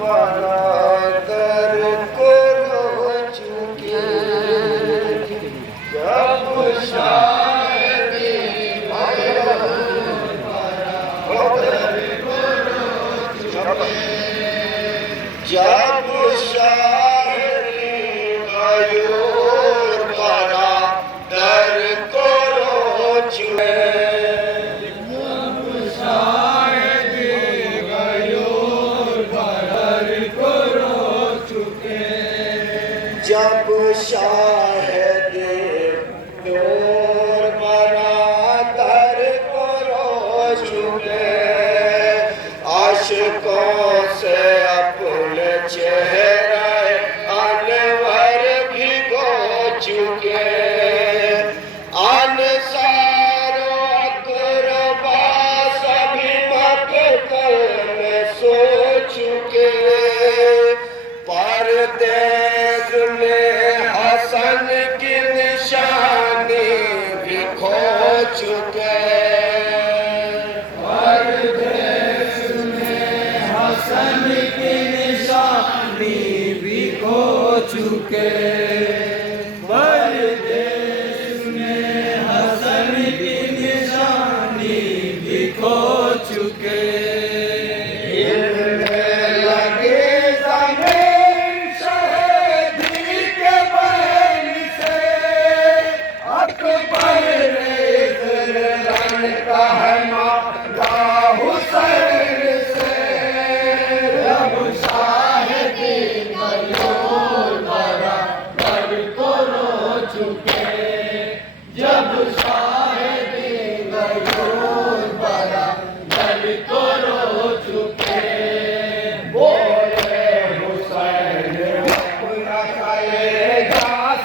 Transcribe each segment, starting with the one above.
बना कर करो चुके जब शायरी जब शायरी मयूर बना कर करो चुके जब शाहिद नूर बना कर करो चुके आशिकों से अपने चेहरे अनवर भिगो चुके अनसारो अकरबा सभी मक्तल में सो चुके परदेस में हसन की निशानी भी खो चुके परदेस में हसन की निशानी भी खो चुके परदेस में हसन की निशानी भी खो चुके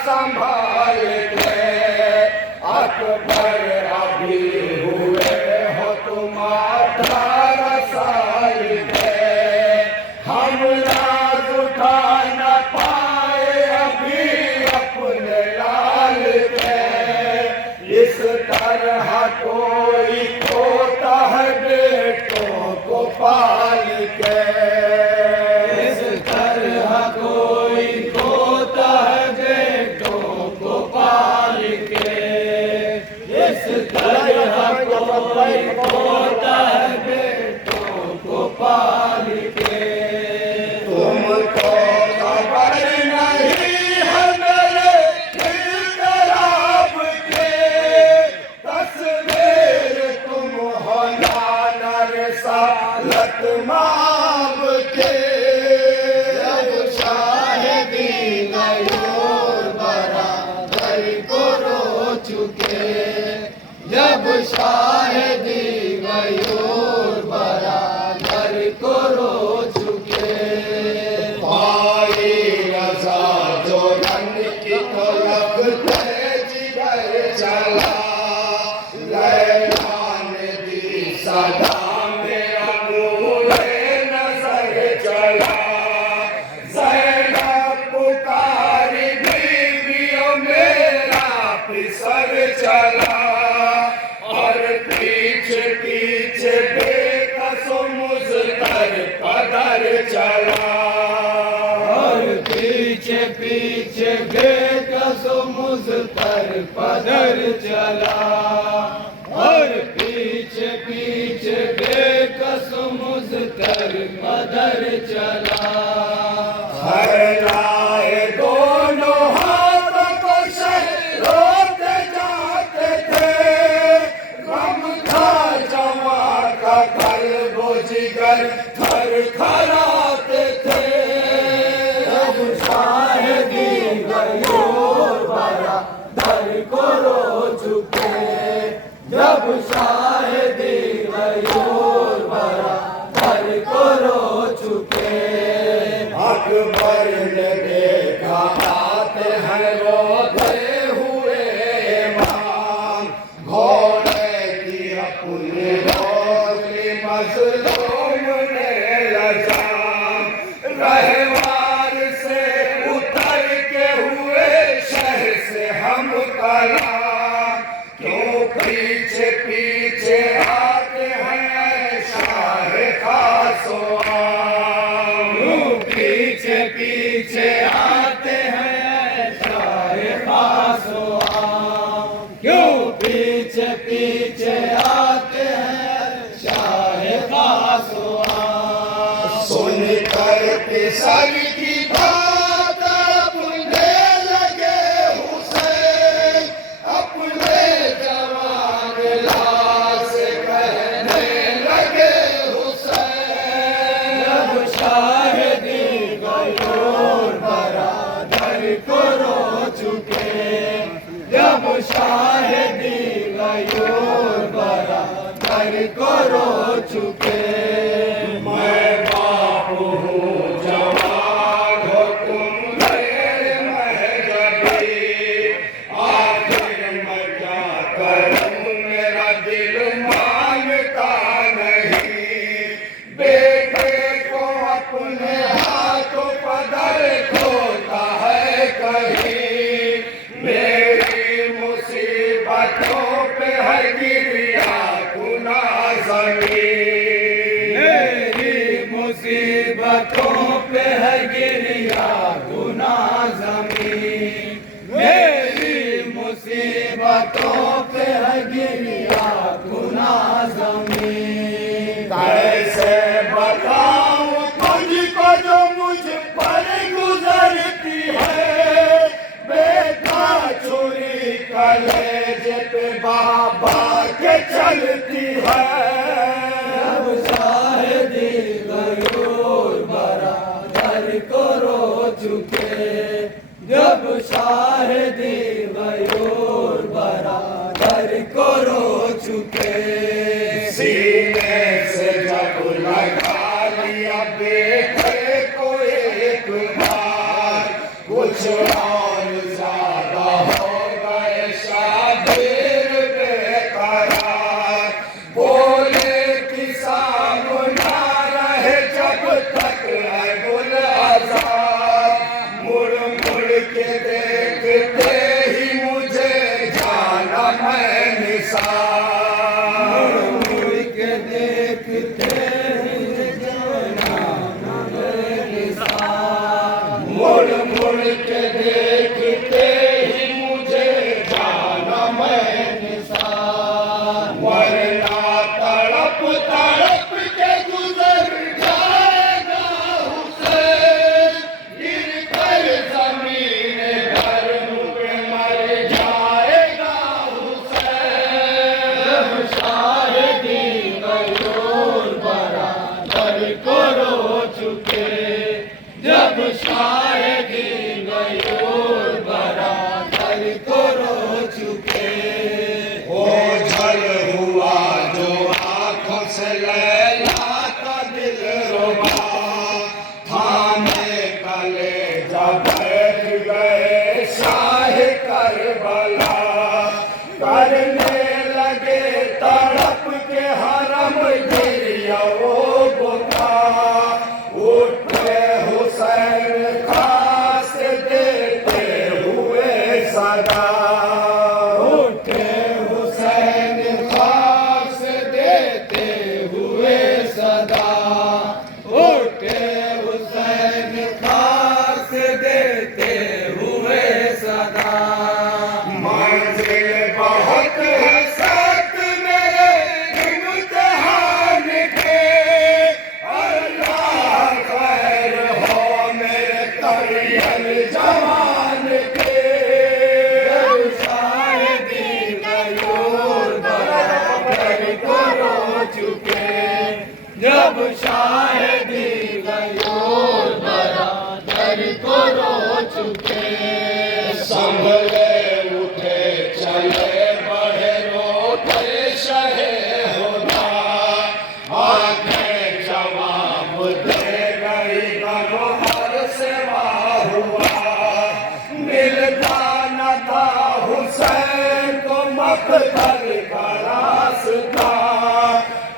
संभाल के अकबर अभी हुए हो तुम्हारा रसाल के हम राज उठा न पाए अभी अपने लाल के इस तरह कोई खोता है बेटों को पाल के इस तरह कोई खोता है बेटों को पाल के इस तरह कोई खोता है बेटों को पाल के तुमको खबर नहीं है मेरे इनकलाब के तस्वीर तुम हो नाना रिसालत माब के जब शाहिदी मयूर बराबर को रो चुके जब शाहिदी मयूर बराबर को रो चुके भाई रजा जो रंग की तो लगते जिगर चला लैला ने दी सदा मेरा नूरे नजर चला ज़ैनब पुकारी बीवियों मेरा पिसर चला और पीछे पीछे बेकसो मुज़तर पदर चला और पीछे पीछे बेकसो मुज़तर पदर चला और पीछे पीछे बेकसो मुज़तर पदर चला फैलाए दोनों हाथों को सर रोते जाते थे गम था जमा का कल्बो जिगर थर थराते थे जब शाहिदी मयूर बराबर को रो चुके जब शाहिदी मयूर बराबर को रो चुके अकबर ने देखा आते हैं रोते हुए इमाम घोड़े की अपनी रोली मजलूम ने लजाम रहवार से उतर के हुए शहर से हम कलाम क्यों पीछे पीछे आते हैं शाह खासो करके सर की बात अपने लगे हुसैन, अपने जवान लाश कहने लगे हुसैन। जब शाहिदी गयोर बरादर को रो चुके, जब शाहिदी गयोर बरादर को रो चुके। मैं बाप हूँ जवान हो तुम मेरे महजबी, आखिर मैं क्या करूँ मेरा दिल मानता नहीं। बेटे को अपने हाथों पदर खोता है कहीं, मेरी मुसीबतों पे है गिरिया गुना ज़मीन। मुसीबतों पे है गिरिया गुना ज़मीन, मेरी मुसीबतों पे है गिरिया गुना ज़मीन। कैसे बताऊं तुझको जो मुझ पर गुजरती है, बेटा छुरी कलेजे पे बाबा के चलती है। जब शाहिदी गयोर बरादर को रो चुके, जब शाहिदी गयोर बरादर को रो चुके। सीने से जब लगा लिया बेटे को एक बार, कुछ और ज्यादा हो गए शादिर बेकरार। बोले कि सामना रहे जब तक है गुल आजाद, मुड़ मुड़ के देखते ही मुझे जाना मैं निसार। मुड़ के देखते ही जाना मैं निसार, मुड़ मुड़ के देखते ही मुझे जाना मैं निसार। वरना तड़प तड़प के गुजर जाएगा हुसैन, गिर कर जमीन पर पे मर जाएगा हुसैन। जब शाहिदी गयोर बरादर को रो चुके, जब शाहिदी गयोर बरादर को रो चुके। ओझल हुआ जो आंखों से लैला का दिल रुबा, थामे कलेजा बैठ गए शाह करबला। करने लगे तड़प के हरम गिरिया वो बुका, उठे हुसैन खास देते हुए सदा। उठे हुसैन खास देते हुए सदा, उठे हुसैन खास देते हुए सदा। मंजिल बहुत है सख्त मेरे इम्तिहान के, अल्लाह खैर हो मेरे तैयर जवान के। जब शाहिदी गयोर बरादर को रो चुके, जब शाहिदी गयोर बरादर को रो चुके। संभले उठे चले बढ़े रोते शहे होदा, आंखें जवाब दे गई मनोहर से हुआ। मिलता न था हुसैन को मकतल का रास्ता,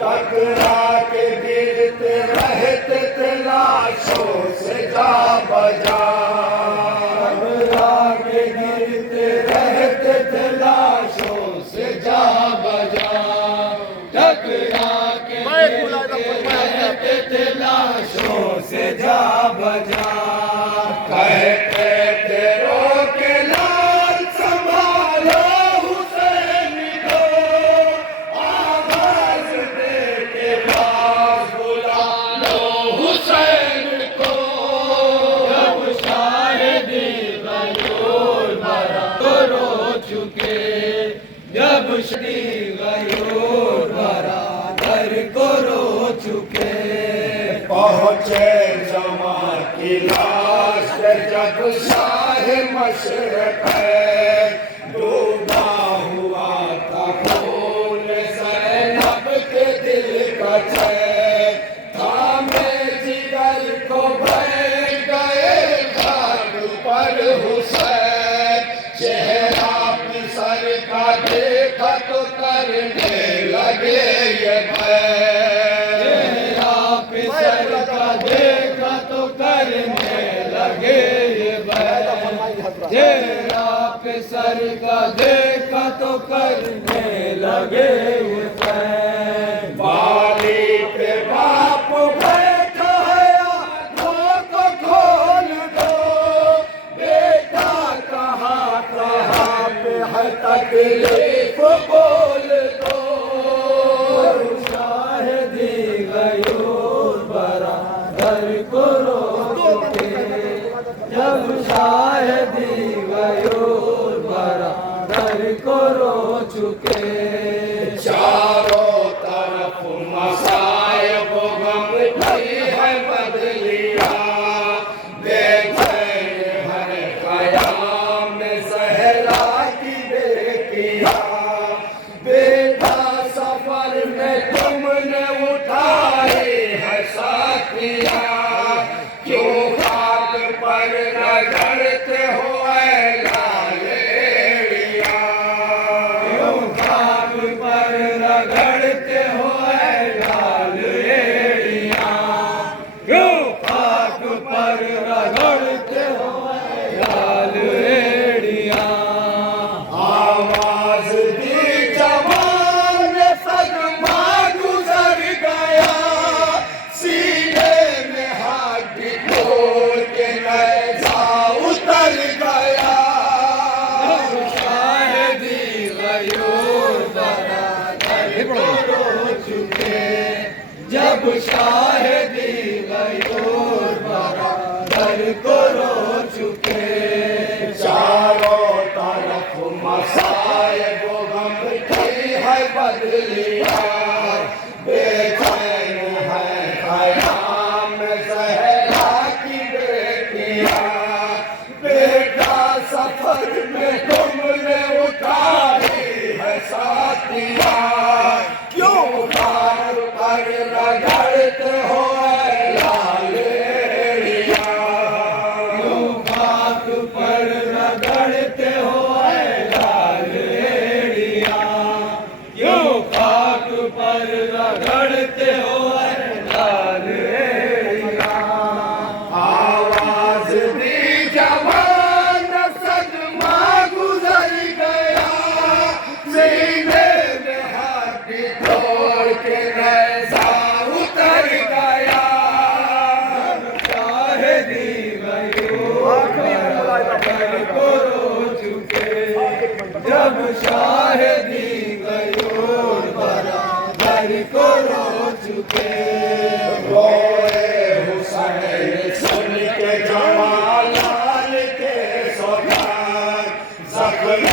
टकरा के गिरते रहते थे लाशों से जा बजा। टकरा के गिरते रहते थे लाशों से जा बजा, टकरा के गिरते रहते थे लाशों से जा बजा। कहते थे रोके लाल संभालो हुसैन को, आवाज दे के पास बुला लो हुसैन दी गयूर बरादर को रो चुके। पहुँचे जमा की लाश जब शाह मशरक़ डूबा हुआ था खून ज़ैनब के दिल का चैन, थामे जिगर को बैठ गए घाट पर हुसैन। चेहरा पिसर का देखा तो करने लगे ये बैन, पिसर का देखा तो करने लगे ये बैन। चेहरा पिसर का देखा तो करने लगे ये बैन। बाली पे बाप बैठा है, आँखों को खोल दो, बेटा कहाँ कहाँ पे है तकलीफ बोल दो। शाहिदी गयूर बरादर को रो चुके। जब शाहिदी गयूर बरादर को रो चुके। चारों तरफ मसायब गम की है बदलिया, बेचैन है क़याम ज़हरा की बेटिया। बेटा सफर में तुमने उठाई है साथिया, क्यों खाक पर रगड़ते हो ऐ लालेरिया। खाक पर रगड़ते हो ऐ लाल एड़ियाँ। क्यों खाक पर रगड़ते हो ऐ लाल एड़ियाँ। आवाज दी जवान सदमा गुजर गया, सीने में हड्डी तोड़ के नैज़ा उतर गया। शाहिदी गयूर बरादर को रो चुके। जब शाहिदी गयूर बरादर को रो चुके। चारों तरफ मसायब गम की है बदलिया, बेचैन है क़याम ज़हरा की बेटिया। बेटा सफर में तुमने उठाई है साथिया, क्यों खाक पर रगड़ते हो ऐ लालेरिया। खाक पर रगड़ते हो ऐ लाल एड़ियाँ। क्यों खाक पर रगड़ते हो ऐ लाल एड़ियाँ। आवाज दी जवान सदमा गुजर गया, सीने में हड्डी तोड़ के नैज़ा उतर गया। शाहिदी गयूर बरादर को रो चुके। जब शाहिदी गयूर बरादर को रो चुके। रोए हुसैन सुन के जमालाल के सौगान, ज़ख्म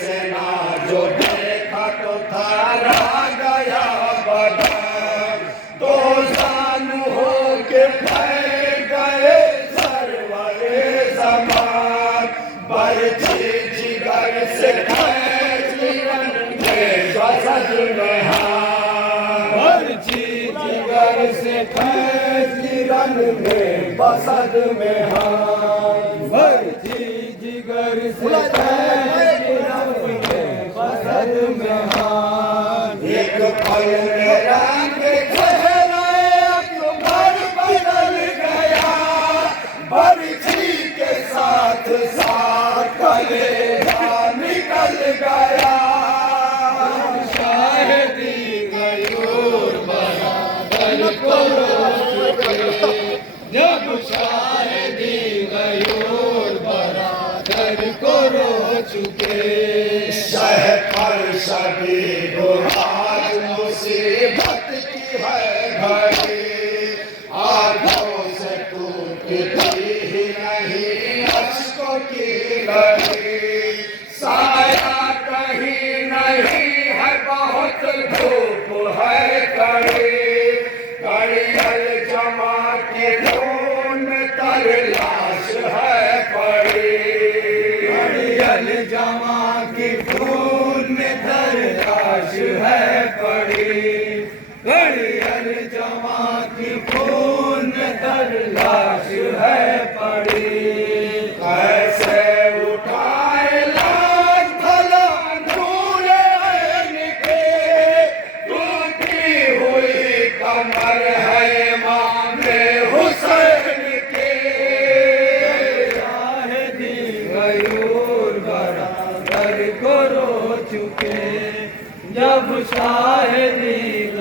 से ना जो देखा तो थारा गया बदन। दो जानू हो के फैल गए सरवरे ज़मान, बरछी जिगर से खींच जीवन में बसद में हाथ। बरछी जिगर से खींच रन में बसद में हाथ। बरछी जिगर से खींच रन में बसद में हाथ। एक पल में रंग चेहरा अकबर बदल गया, बरछी के साथ साथ कलेजा निकल गया। शाहिदी गयूर बरादर को रो चुके। जब शाहिदी गयूर बरादर को रो चुके। शह पर शबीर आज मुसीबत की है घड़ी, आंखों से टूटती ही नहीं अश्कों की लड़ी। साया कहीं नहीं है बरादर को रो चुके जब शाहिदी